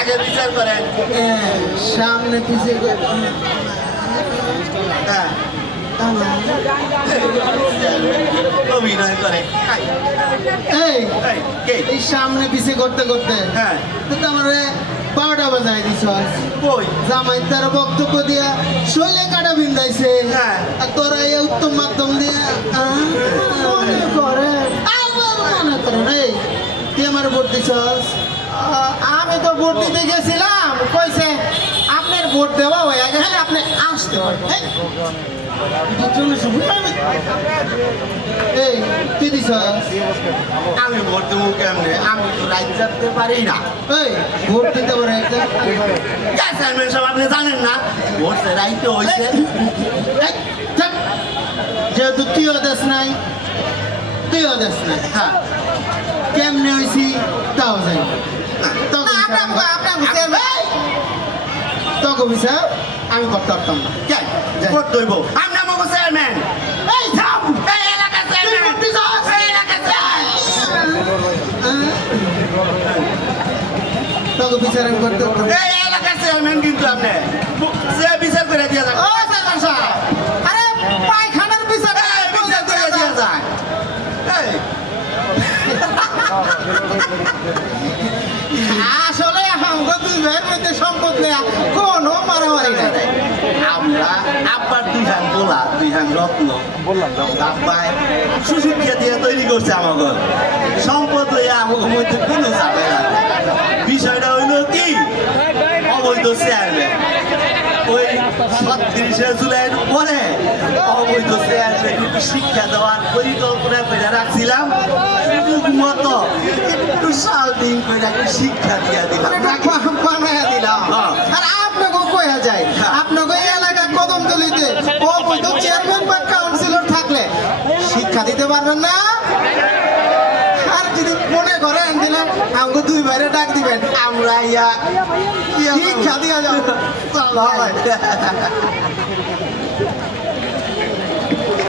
আগে বিচার করেন। সামনে পিছিয়ে হ্যাঁ অভিনয় করে। এই এই, কে? এই সামনে পিছিয়ে করতে করতে হ্যাঁ তো আমার 12টা বাজায় দিছ কই? জামাই তার বক্তব্য দিয়া শৈলে কাটা বিন্দাইছে। হ্যাঁ। আর তোরা এই উত্তম মাধ্যম দিয়ে মনে করে মনে করেন এই তুই আমার ভোট দিছস। আমি তো ভোট দিতে গেছিলাম, কইছে আপনার ভোট দেওয়া হয়ে গেছে আপনি আসতে পারেন। এই তুই দিছস। আমি ভোট দেবো কেমনে? আমি তো রাইট যাতে পারি না। এই ভোট দিতে পারে চেয়ারম্যান সাহেব আপনি জানেন না ভোট রাইট হয়েছে? যেহেতু তুইও দেশ নাই তুইও দেশ নাই, হ্যাঁ কেমনে হয়েছি তাও যাই তখন বিচার আমি করতে পারতাম না। কেন ভোট দইব? আমি আমাকে চেয়ারম্যান। এই থাম, এই এলাকার চেয়ারম্যান, এই এলাকার তখন বিচার আমি করতে পারতাম না। এই এলাকার চেয়ারম্যান কিন্তু আপনি সে বিচার করে দিয়ে যান। ও চেয়ারম্যান সাহেব, আরে পায়খানার বিচার বিচার করে দিয়ে যায়। এই আসলে আমাকে দুই ভাইয়ের মধ্যে সম্পদ নেয়া কোনো মারামারি নাই। আমরা আব্বার দুই হান গোলা দুই হান রত্ন বললাম আব্বাই সুশিক্ষা দিয়ে তৈরি করছে আমাকে সম্পদ লইয়া আমাকে মধ্যে কোনো যাবে না। বিষয়টা হইল কি অবৈধ চেয়ারম্যান ওই ৩৬শে জুলাইয়ের পরে অবৈধ চেয়ারম্যান কিন্তু শিক্ষা দেওয়ার পরিকল্পনা করে রাখছিলাম। সুযোগ মতো একটু সালদিন করে একটু শিক্ষা দিয়ে দিলাম। বানাইয়া দিলাম। আর আপনাকে কয়া যায় আপনাকে এই এলাকায় কদমতলিতে অবৈধ চেয়ারম্যান বা কাউন্সিলর থাকলে শিক্ষা দিতে পারবেন না। আর যদি মনে করেন দিলে আমাকে দুই বাইরে ডাক দিবেন, আমরা ইয়া শিক্ষা দিয়া যাবো।